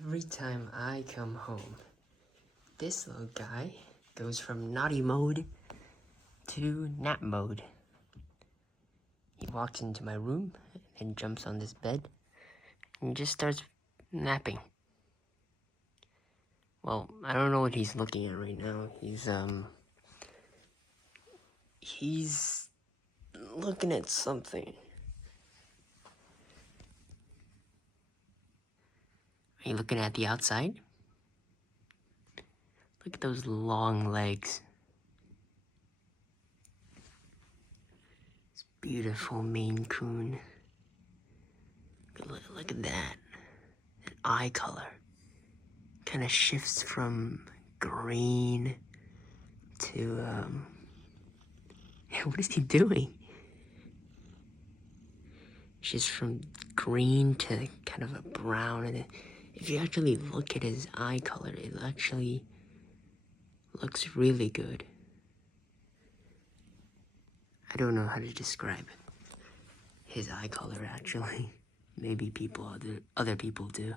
Every time I come home, this little guy goes from naughty mode to nap mode. He walks into my room and jumps on this bed and just starts napping. Well, I don't know what he's looking at right now. He's looking at something. Are you looking at the outside? Look at those long legs. It's beautiful Maine Coon. Look at that. That eye color. Kind of shifts from green to, what is he doing? Shifts from green to kind of a brown, and if you actually look at his eye color, it actually looks really good. I don't know how to describe his eye color, actually. Maybe other people do.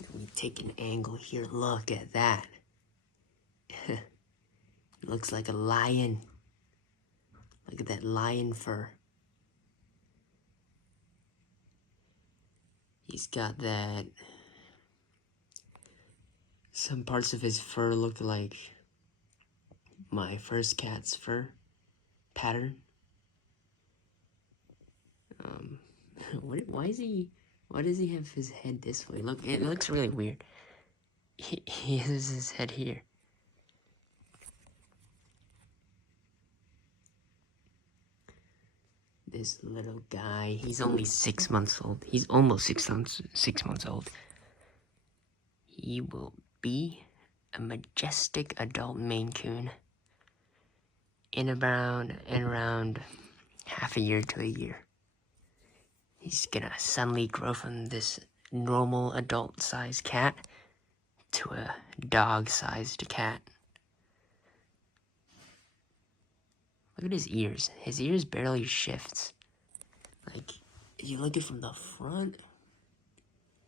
Let me take an angle here. Look at that. Looks like a lion. Look at that lion fur. He's got that. Some parts of his fur look like my first cat's fur pattern. Why does he have his head this way? Look, it looks really weird. He has his head here. This little guy, he's only 6 months old. He's almost 6 months old. He will be a majestic adult Maine Coon in around half a year to a year. He's gonna suddenly grow from this normal adult-sized cat to a dog-sized cat. Look at his ears. His ears barely shifts. Like, if you look at it from the front,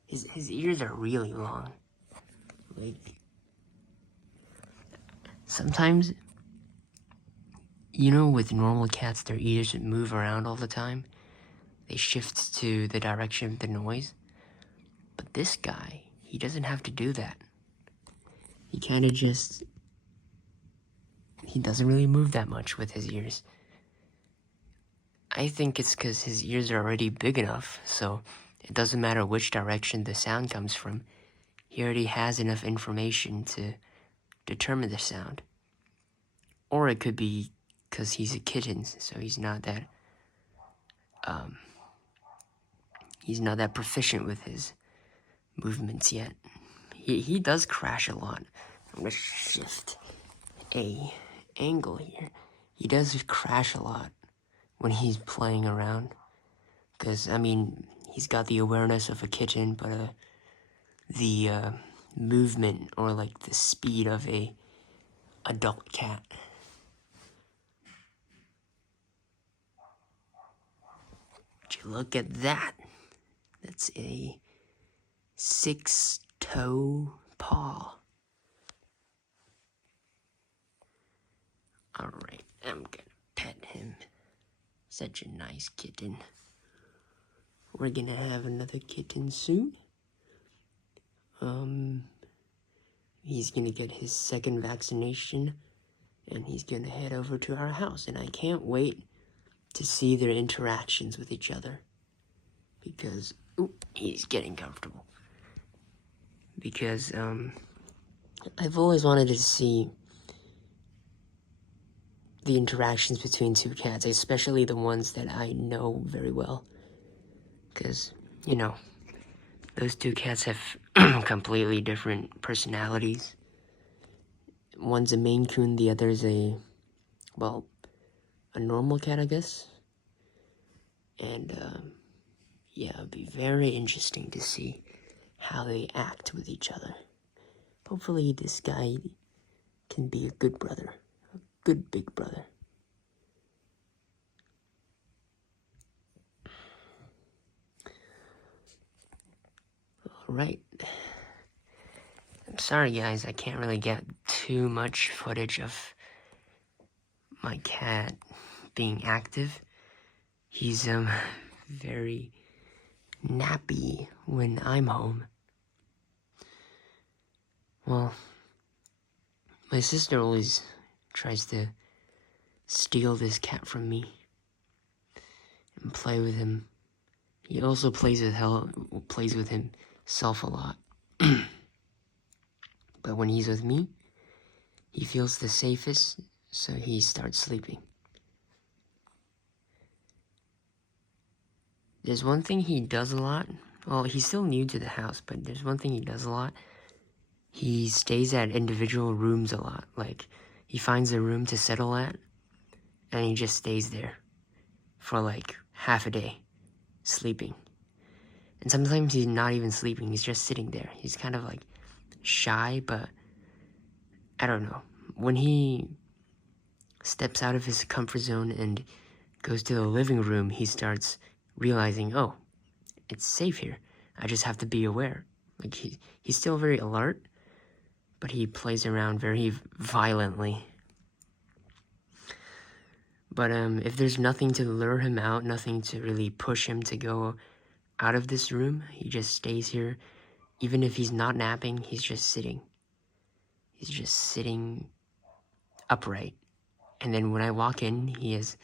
his ears are really long. Like, sometimes, with normal cats, their ears move around all the time. They shift to the direction of the noise. But this guy, he doesn't have to do that. He kind of he doesn't really move that much with his ears. I think it's because his ears are already big enough, so it doesn't matter which direction the sound comes from. He already has enough information to determine the sound. Or it could be because he's a kitten, so he's not that proficient with his movements yet. He does crash a lot. I'm gonna shift a angle here. He does crash a lot when he's playing around, because he's got the awareness of a kitten, but the movement or like the speed of a adult cat. Would you look at that? That's a 6-toe paw. Alright, I'm gonna pet him. Such a nice kitten. We're gonna have another kitten soon. He's gonna get his second vaccination, and he's gonna head over to our house, and I can't wait to see their interactions with each other. Because, he's getting comfortable. Because, I've always wanted to see the interactions between two cats, especially the ones that I know very well. Because, those two cats have completely different personalities. One's a Maine Coon, the other's a normal cat, I guess. And, yeah, it'd be very interesting to see how they act with each other. Hopefully this guy can be a good brother. A good big brother. Right. I'm sorry, guys, I can't really get too much footage of my cat being active. He's, very nappy when I'm home. Well, my sister always tries to steal this cat from me and play with him. He also plays with himself a lot. But when he's with me, he feels the safest, so he starts sleeping. There's one thing he does a lot. Well, he's still new to the house, but there's one thing he does a lot. He stays at individual rooms a lot. Like, he finds a room to settle at, and he just stays there for like half a day, sleeping. And sometimes he's not even sleeping, he's just sitting there. He's kind of like shy, but I don't know. When he steps out of his comfort zone and goes to the living room, he starts realizing, oh, it's safe here. I just have to be aware. Like, he's still very alert, but he plays around very violently. But if there's nothing to lure him out, nothing to really push him to go out of this room, he just stays here. Even if he's not napping, he's just sitting. He's just sitting upright. And then when I walk in, he has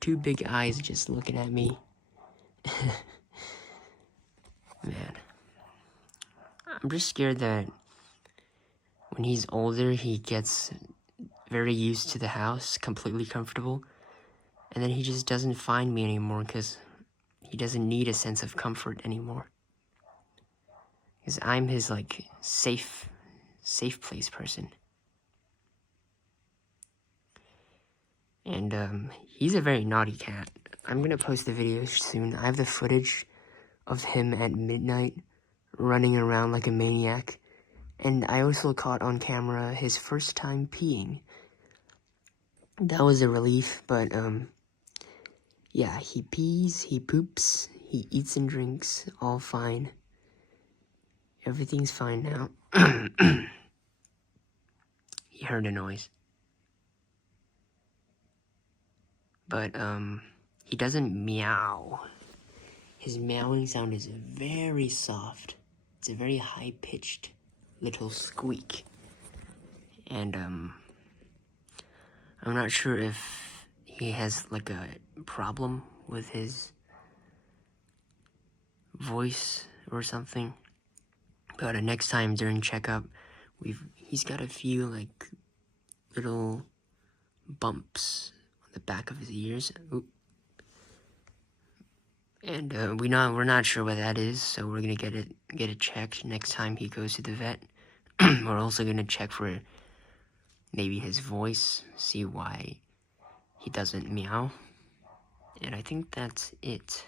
two big eyes just looking at me. Man. I'm just scared that when he's older, he gets very used to the house, completely comfortable. And then he just doesn't find me anymore because he doesn't need a sense of comfort anymore. Because I'm his, like, safe place person. And, he's a very naughty cat. I'm gonna post the video soon. I have the footage of him at midnight running around like a maniac. And I also caught on camera his first time peeing. That was a relief, but, yeah, he pees, he poops, he eats and drinks, all fine. Everything's fine now. He heard a noise. But, he doesn't meow. His meowing sound is very soft. It's a very high-pitched little squeak. And, I'm not sure if he has, like, a problem with his voice or something. But next time during checkup, he's got a few, like, little bumps on the back of his ears. Oop. And we're not sure what that is, so we're gonna get it checked next time he goes to the vet. We're also gonna check for maybe his voice, see why he doesn't meow. And I think that's it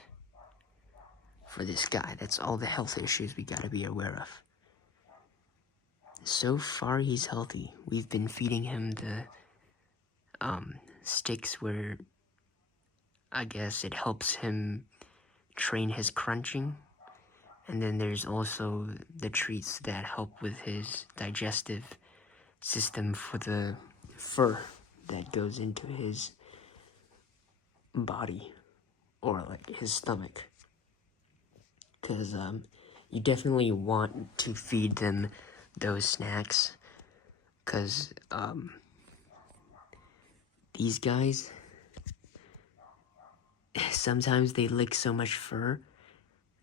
for this guy. That's all the health issues we gotta be aware of. So far, he's healthy. We've been feeding him the sticks where I guess it helps him train his crunching. And then there's also the treats that help with his digestive system for the fur that goes into his body, or like his stomach. Because you definitely want to feed them those snacks, because these guys, sometimes they lick so much fur,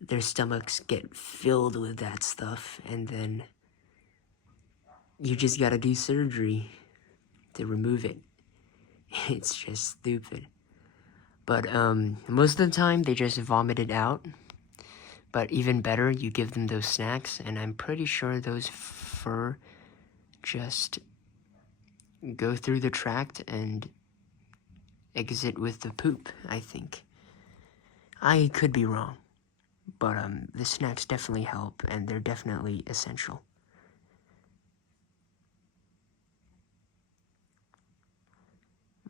their stomachs get filled with that stuff, and then you just gotta do surgery to remove it. It's just stupid. But most of the time they just vomit it out. But even better, you give them those snacks, and I'm pretty sure those fur just go through the tract and exit with the poop, I think. I could be wrong, but the snacks definitely help, and they're definitely essential.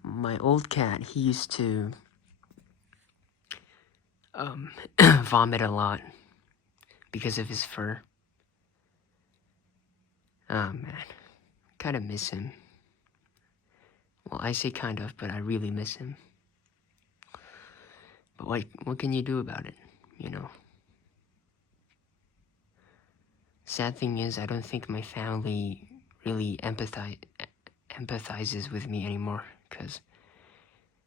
My old cat, he used to vomit a lot because of his fur. Oh man, kind of miss him. Well, I say kind of, but I really miss him. But what can you do about it, you know? Sad thing is, I don't think my family really empathizes with me anymore, because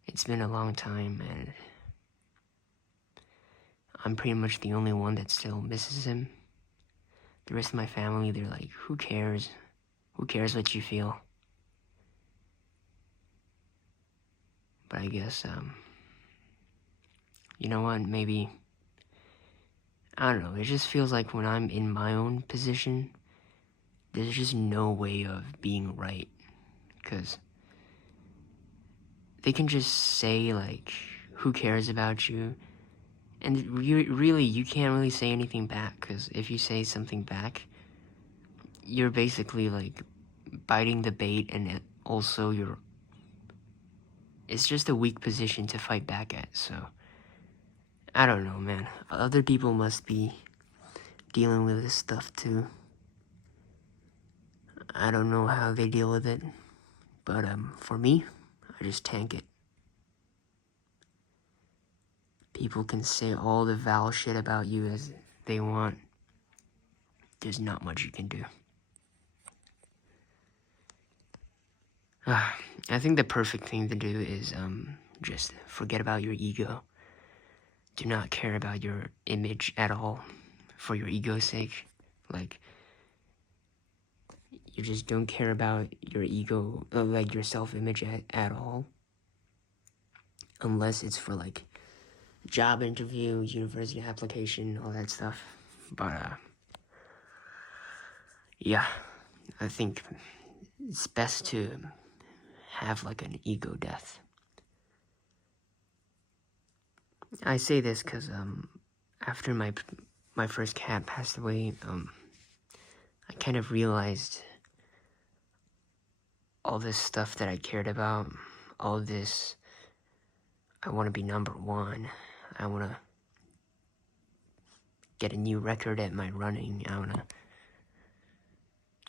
it's been a long time, and I'm pretty much the only one that still misses him. The rest of my family, they're like, who cares? Who cares what you feel? But I guess, you know what, maybe, I don't know, it just feels like when I'm in my own position, there's just no way of being right, because they can just say, like, who cares about you? And really, you can't really say anything back, because if you say something back, you're basically, like, biting the bait, and also it's just a weak position to fight back at, so, I don't know, man. Other people must be dealing with this stuff, too. I don't know how they deal with it, but, for me, I just tank it. People can say all the vile shit about you as they want. There's not much you can do. I think the perfect thing to do is just forget about your ego. Do not care about your image at all for your ego's sake. Like, you just don't care about your ego, like your self-image at all. Unless it's for like job interview, university application, all that stuff. But yeah, I think it's best to have like an ego death. I say this because after my first cat passed away, I kind of realized all this stuff that I cared about, all this, I want to be number one, I want to get a new record at my running, I want to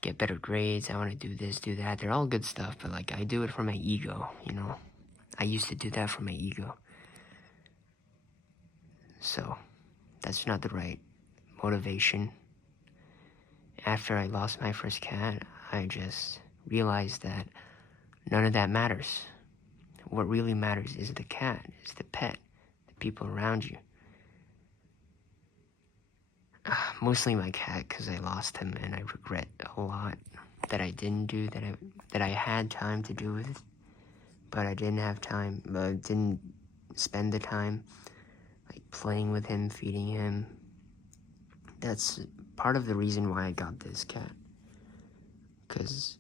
get better grades, I want to do this, do that. They're all good stuff, but like I do it for my ego, you know. I used to do that for my ego. So that's not the right motivation. After I lost my first cat, I just realized that none of that matters. What really matters is the cat, is the pet, the people around you. Mostly my cat, because I lost him, and I regret a lot that I didn't do, that I had time to do with it, but I didn't have time, didn't spend the time, like, playing with him, feeding him. That's part of the reason why I got this cat, because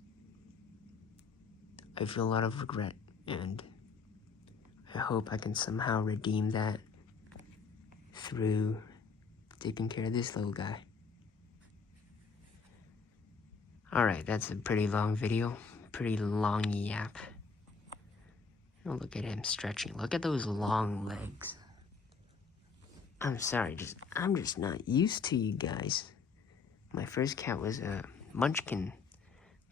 I feel a lot of regret, and I hope I can somehow redeem that through taking care of this little guy. Alright, that's a pretty long video, pretty long yap. Oh, look at him stretching. Look at those long legs. I'm sorry, I'm just not used to you guys. My first cat was a munchkin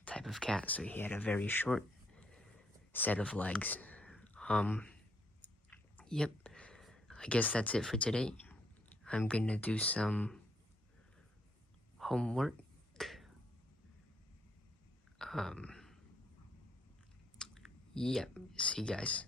type of cat, so he had a very short set of legs. Yep. I guess that's it for today. I'm gonna do some homework. Yep. See you guys.